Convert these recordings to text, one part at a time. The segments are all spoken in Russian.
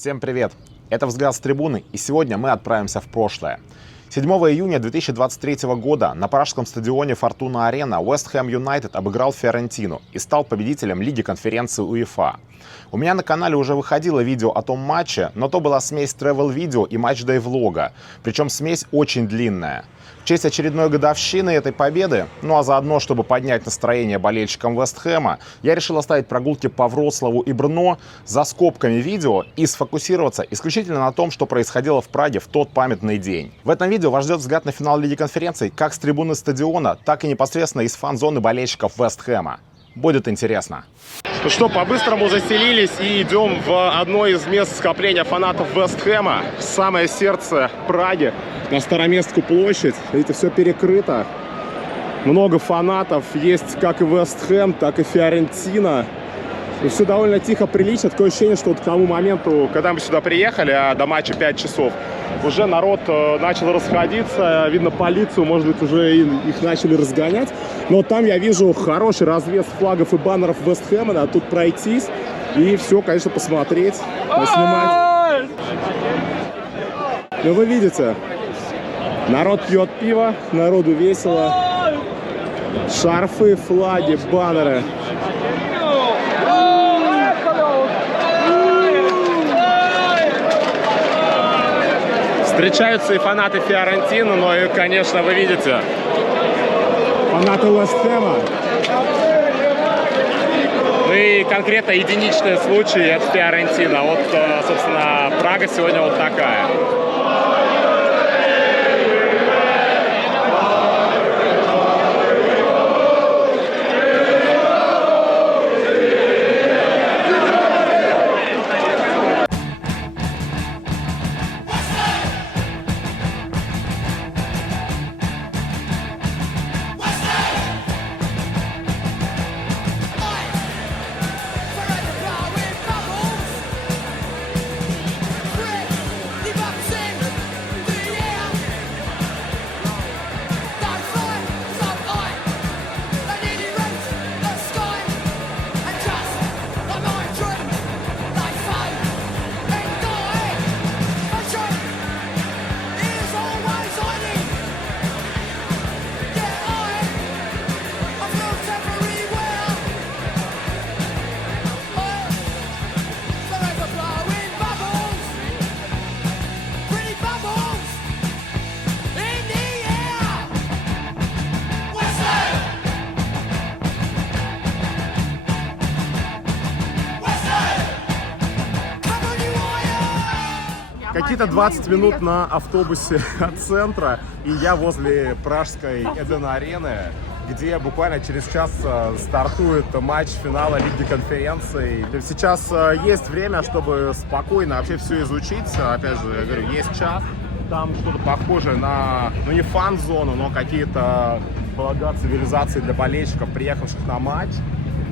Всем привет! Это «Взгляд с трибуны», и сегодня мы отправимся в прошлое. 7 июня 2023 года на пражском стадионе Фортуна Арена Вест Хэм Юнайтед обыграл Фиорентину и стал победителем Лиги конференции УЕФА. У меня на канале уже выходило видео о том матче, но то была смесь travel-видео и матч-дэй-влога, причем смесь очень длинная. В честь очередной годовщины этой победы, ну а заодно, чтобы поднять настроение болельщикам Вест Хэма, я решил оставить прогулки по Вроцлаву и Брно за скобками видео и сфокусироваться исключительно на том, что происходило в Праге в тот памятный день. В этом видео вас ждет взгляд на финал Лиги конференций как с трибуны стадиона, так и непосредственно из фан-зоны болельщиков Вест Хэма. Будет интересно. Ну что, по-быстрому заселились и идем в одно из мест скопления фанатов Вест Хэма, в самое сердце Праги, на Староместскую площадь. Видите, все перекрыто. Много фанатов, есть как и Вест Хэм, так и Фиорентина. И все довольно тихо, прилично. Такое ощущение, что вот к тому моменту, когда мы сюда приехали, а до матча 5 часов, уже народ начал расходиться. Видно полицию, может быть, уже их начали разгонять. Но там я вижу хороший развес флагов и баннеров Вест Хэма. Надо тут пройтись и все, конечно, посмотреть, поснимать. Ну, вы видите, народ пьет пиво, народу весело. Шарфы, флаги, баннеры. Встречаются и фанаты Фиорентины, но и, конечно, вы видите, фанаты Вест Хэма. Ну и конкретно единичные случаи от Фиорентина. Вот, собственно, Прага сегодня вот такая. Какие-то 20 минут на автобусе от центра, и я возле пражской Эден-арены, где буквально через час стартует матч финала Лиги конференций. Сейчас есть время, чтобы спокойно вообще все изучить. Опять же, я говорю, есть час. Там что-то похожее на, ну не фан-зону, но какие-то блага цивилизации для болельщиков, приехавших на матч.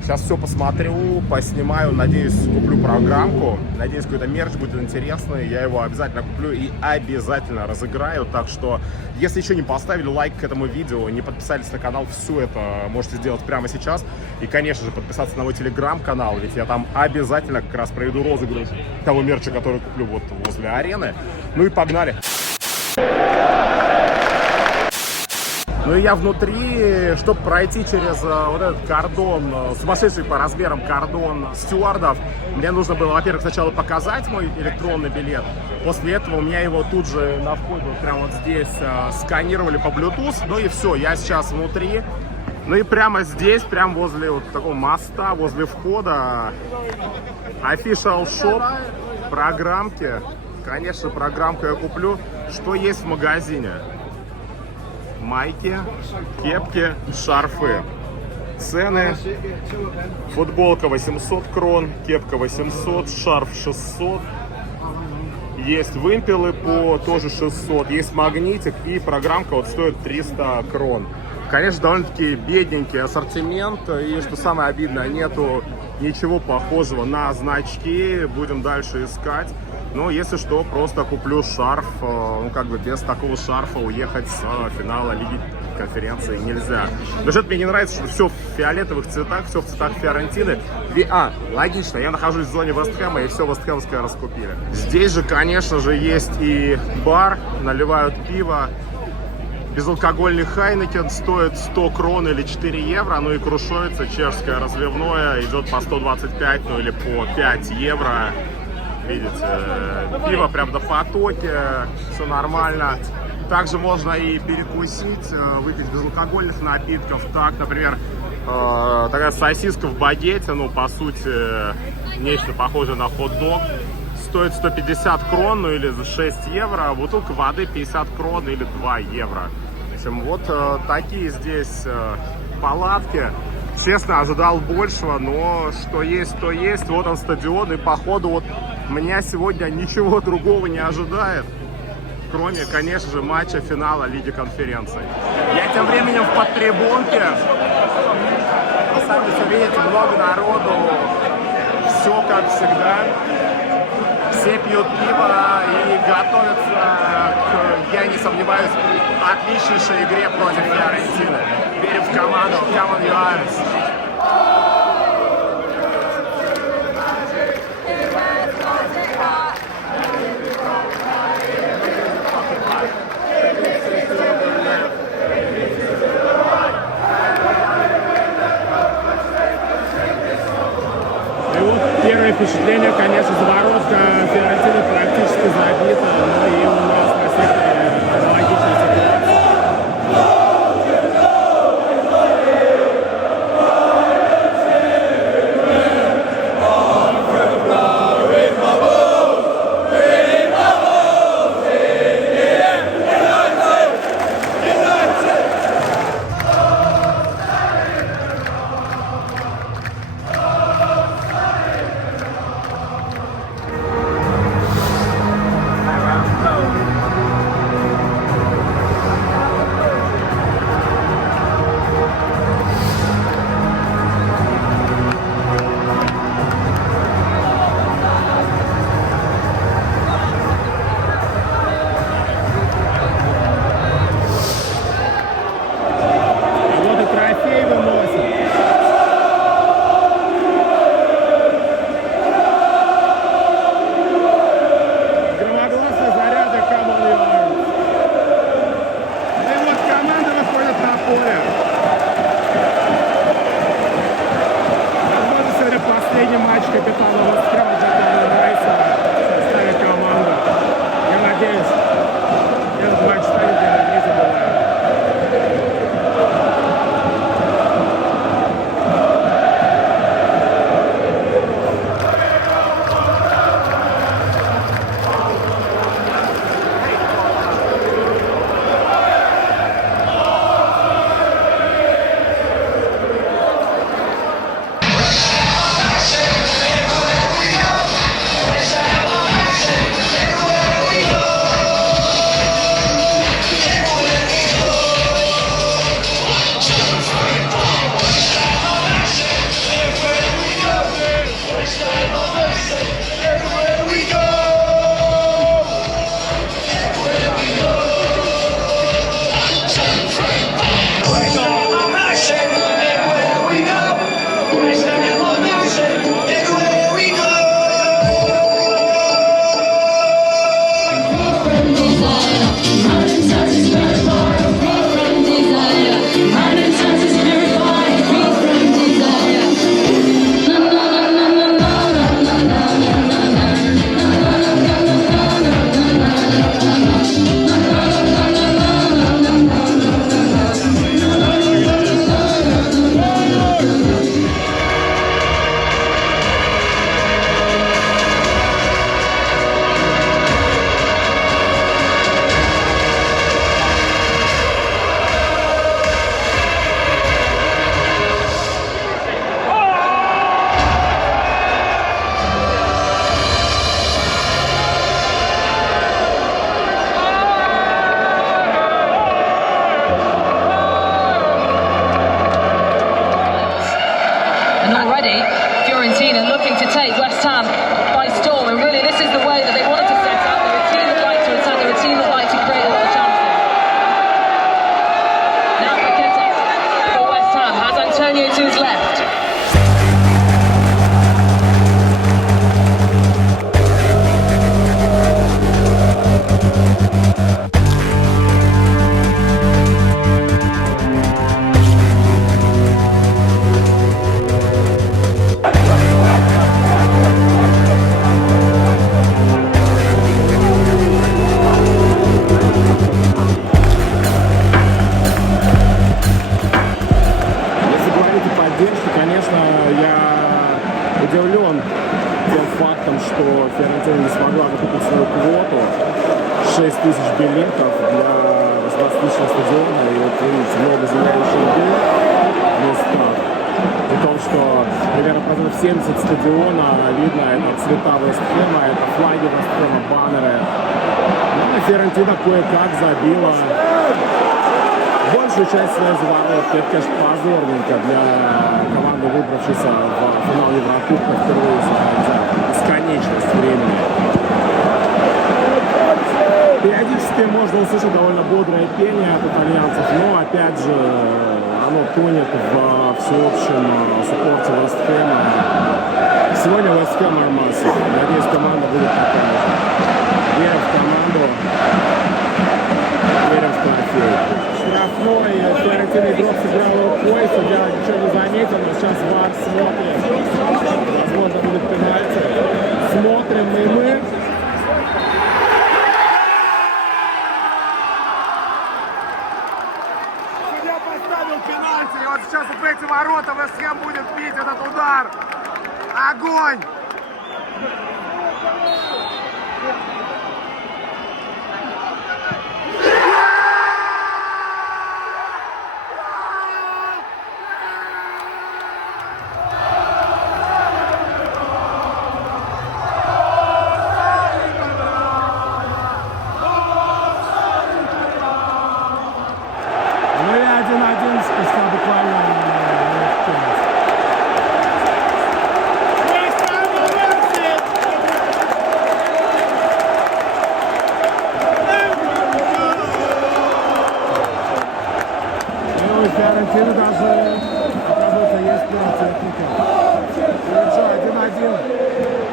Сейчас все посмотрю, поснимаю, надеюсь, куплю программку. Надеюсь, какой-то мерч будет интересный. Я его обязательно куплю и обязательно разыграю. Так что, если еще не поставили лайк к этому видео, не подписались на канал, все это можете сделать прямо сейчас. И, конечно же, подписаться на мой телеграм-канал, ведь я там обязательно как раз проведу розыгрыш того мерча, который куплю вот возле арены. Ну и погнали! Ну и я внутри, чтобы пройти через вот этот кордон, сумасшедший по размерам кордон стюардов, мне нужно было, во-первых, сначала показать мой электронный билет. После этого у меня его тут же на входе, вот прямо вот здесь, сканировали по Bluetooth. Ну и все, я сейчас внутри. Ну и прямо здесь, прямо возле вот такого моста, возле входа, Official Shop, программки. Конечно, программку я куплю. Что есть в магазине? Майки, кепки, шарфы. Цены: футболка 800 крон, кепка 800, шарф 600. Есть вымпелы по тоже 600, есть магнитик, и программка вот стоит 300 крон. Конечно, довольно-таки бедненький ассортимент, и что самое обидное, нету ничего похожего на значки. Будем дальше искать. Но если что, просто куплю шарф. Ну, как бы без такого шарфа уехать с финала Лиги конференции нельзя. Но что-то мне не нравится, что все в фиолетовых цветах, все в цветах Фиорентины. Логично, я нахожусь в зоне Вестхэма, и все вестхэмское раскупили. Здесь же, конечно же, есть и бар, наливают пиво. Безалкогольный Хайнекен стоит 100 крон или 4 евро, ну и крушовица чешское разливное идет по 125, ну или по 5 евро. Видите, пиво прям до потоки, все нормально. Также можно и перекусить, выпить безалкогольных напитков. Так, например, такая сосиска в багете, ну по сути нечто похожее на хот-дог. Стоит 150 крон, ну или за 6 евро, бутылка воды 50 крон или 2 евро. В общем, вот такие здесь палатки. Честно, ожидал большего, но что есть, то есть. Вот он стадион, и походу вот меня сегодня ничего другого не ожидает, кроме, конечно же, матча финала Лиги Конференций. Я тем временем в подтрибунке. Вы сами все видите, много народу, все как всегда. Все пьют пиво и готовятся к, я не сомневаюсь, отличнейшей игре против Фиорентины. Верим в команду, come on, Юарес! И вот первое впечатление, конечно, заворотка Фиорентины практически забита, но и у нас на секторе аналогичная ситуация. не смогла выкупить свою квоту. 6 тысяч билетов для 18-тысячного стадиона. И вот видите, много заявляющих билет в местах. При том, что примерно 70% стадиона видно, это цвета Вест Хэма, это флаги Вест Хэма, баннеры. Ну, а Фиорентина кое-как забила большую часть своих ворот. Это, конечно, позорненько для команды, выбравшейся в финал Еврокубка впервые за бесконечность времени. Периодически можно услышать довольно бодрое пение от итальянцев, но опять же оно тонет в всеобщем суппорте Вест Хэма. Сегодня Вест Хэм Армас. Надеюсь, команда будет такая. Верим в команду, верим в трофей. Штрафной Фиорентина игрок сыграл рукой, судья ничего не заметил, но сейчас ВАР смотрит. Возможно, будет пенальти. Смотрим и мы. Вот сейчас вот в эти ворота Вест Хэм будет бить этот удар. Огонь! Ну и 1-1 спустя буквально ну и Фиорентина даже, оказывается, есть пиротехника. Ну что, 1-1.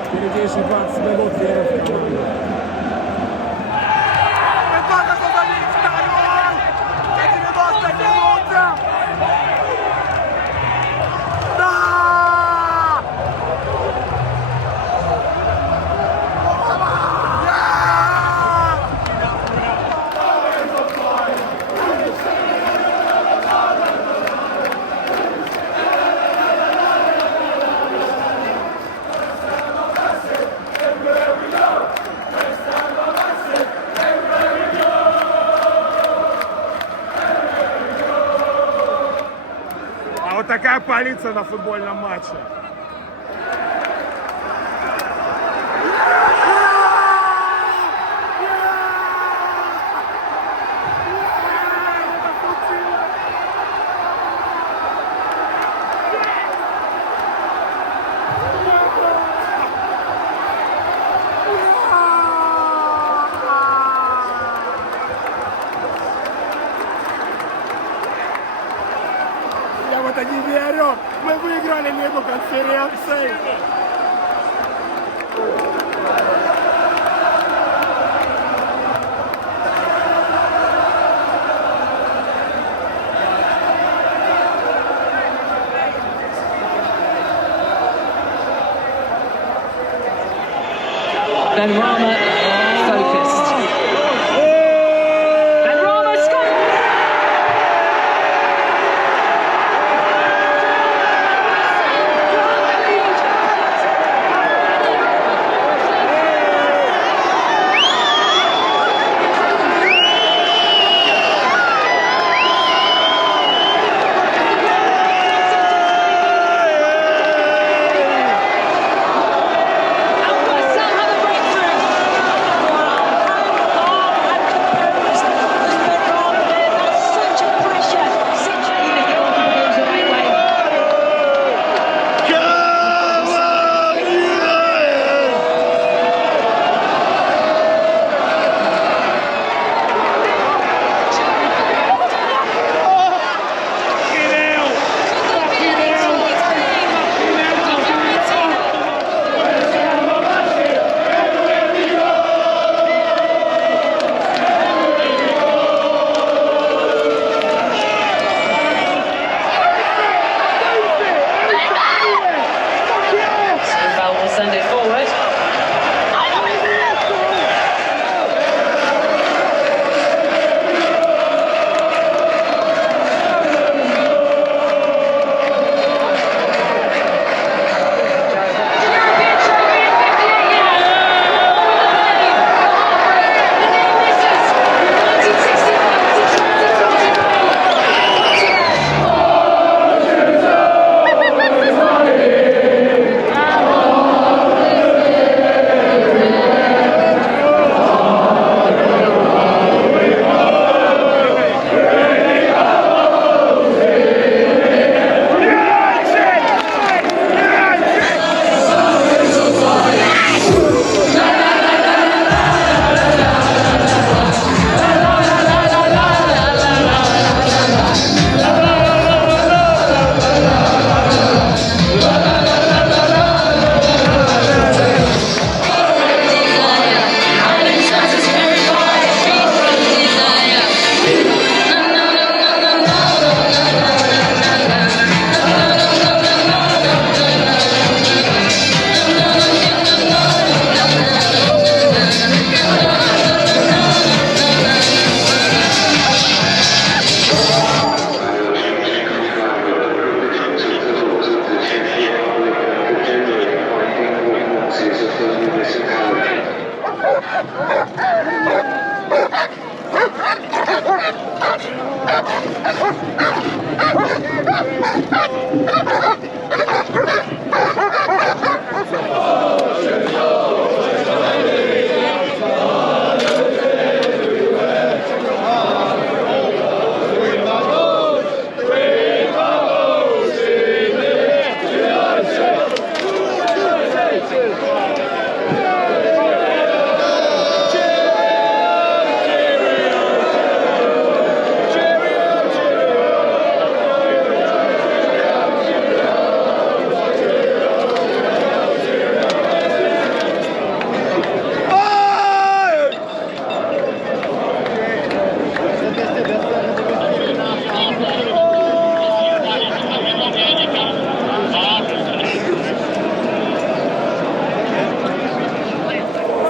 Впереди еще 20 минут, верим в команду. А вот такая полиция на футбольном матче. Я в это не верю! Мы выиграли Лигу конференций! Benrahma focused. Benrahma scored! And West Ham have a breakthrough.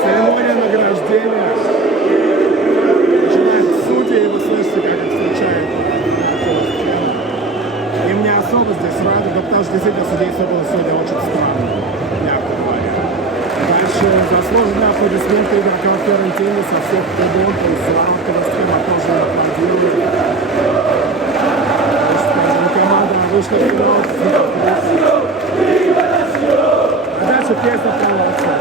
Церемония награждения. Начинают судьи, и вы слышите, как их встречают. И мне особо здесь радуга, потому что действительно судейство было сегодня очень странно, мягко говоря. Дальше заслуженные аплодисменты игрокам Фиорентины со всех трибун, то есть воротка Вестхэма тоже аплодируют. Команда вышла в финал. А дальше песня про Лацио.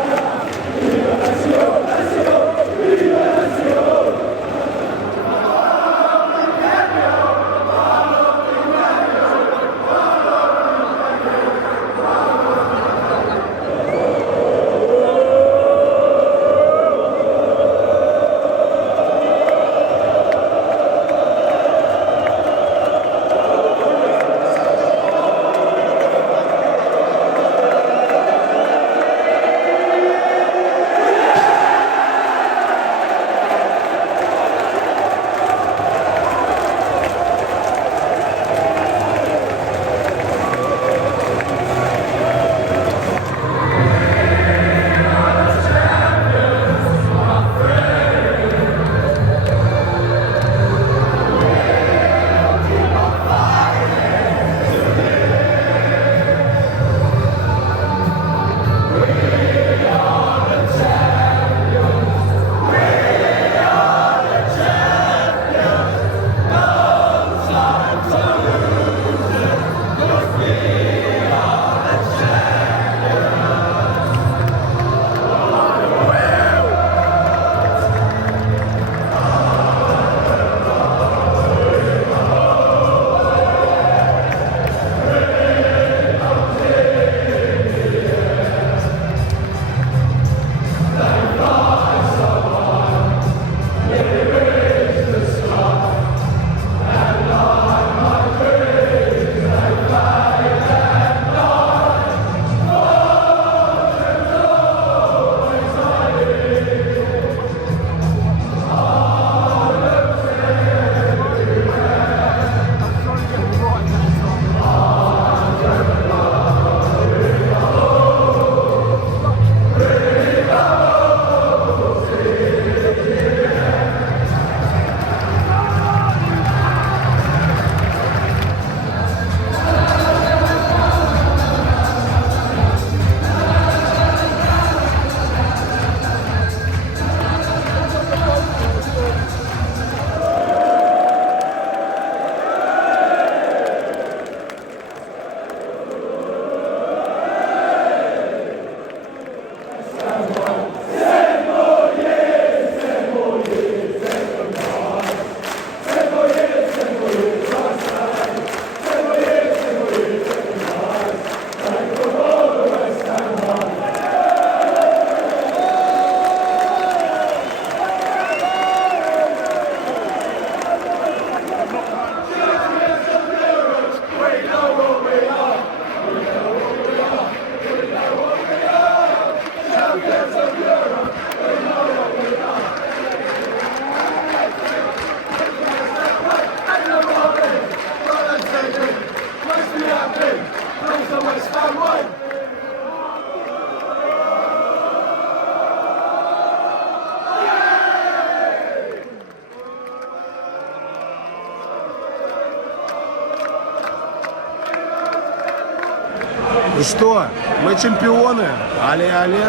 Ну что, мы чемпионы. Але-але.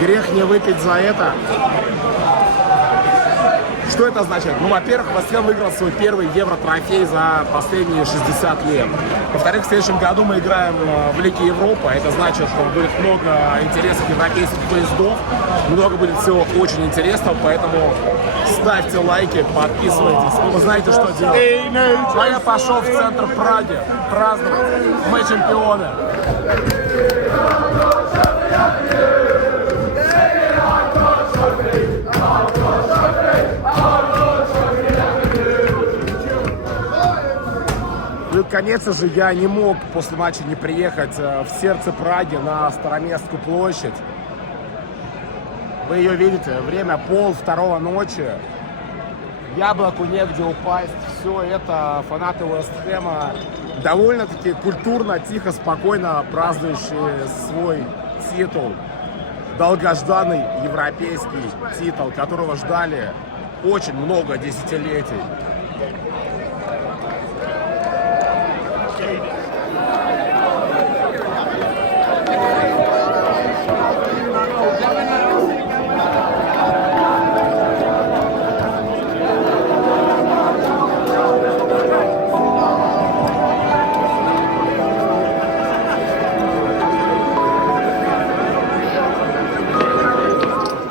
Грех не выпить за это. Что это значит? Ну, во-первых, Вест Хэм выиграл свой первый Евро-трофей за последние 60 лет. Во-вторых, в следующем году мы играем в Лиге Европы. Это значит, что будет много интересных европейских поездов. Много будет всего очень интересного, поэтому ставьте лайки, подписывайтесь. Вы знаете, что делать. А я пошел в центр Праги праздновать. Мы чемпионы. Ну и, конечно же, я не мог после матча не приехать в сердце Праги на Староместскую площадь. Вы ее видите, время 1:30 ночи. Яблоку негде упасть. Все это фанаты Вест Хэма довольно-таки культурно, тихо, спокойно празднующие свой титул. Долгожданный европейский титул, которого ждали очень много десятилетий.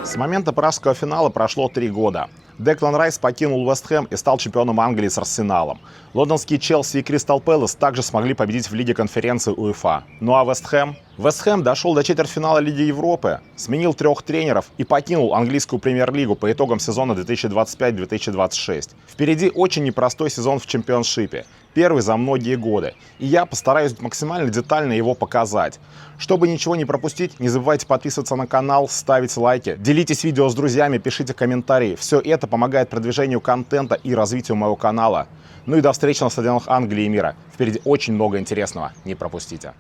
С момента пражского финала прошло 3 года. Деклан Райс покинул Вест Хэм и стал чемпионом Англии с Арсеналом. Лондонские Челси и Кристал Пэлас также смогли победить в Лиге конференции УЕФА. Ну а Вест Хэм? Вест Хэм дошел до четвертьфинала Лиги Европы, сменил 3 тренеров и покинул английскую премьер-лигу по итогам сезона 2025-2026. Впереди очень непростой сезон в чемпионшипе. Первый за многие годы. И я постараюсь максимально детально его показать. Чтобы ничего не пропустить, не забывайте подписываться на канал, ставить лайки, делитесь видео с друзьями, пишите комментарии. Все это помогает продвижению контента и развитию моего канала. Ну и до встречи на стадионах Англии и мира. Впереди очень много интересного. Не пропустите.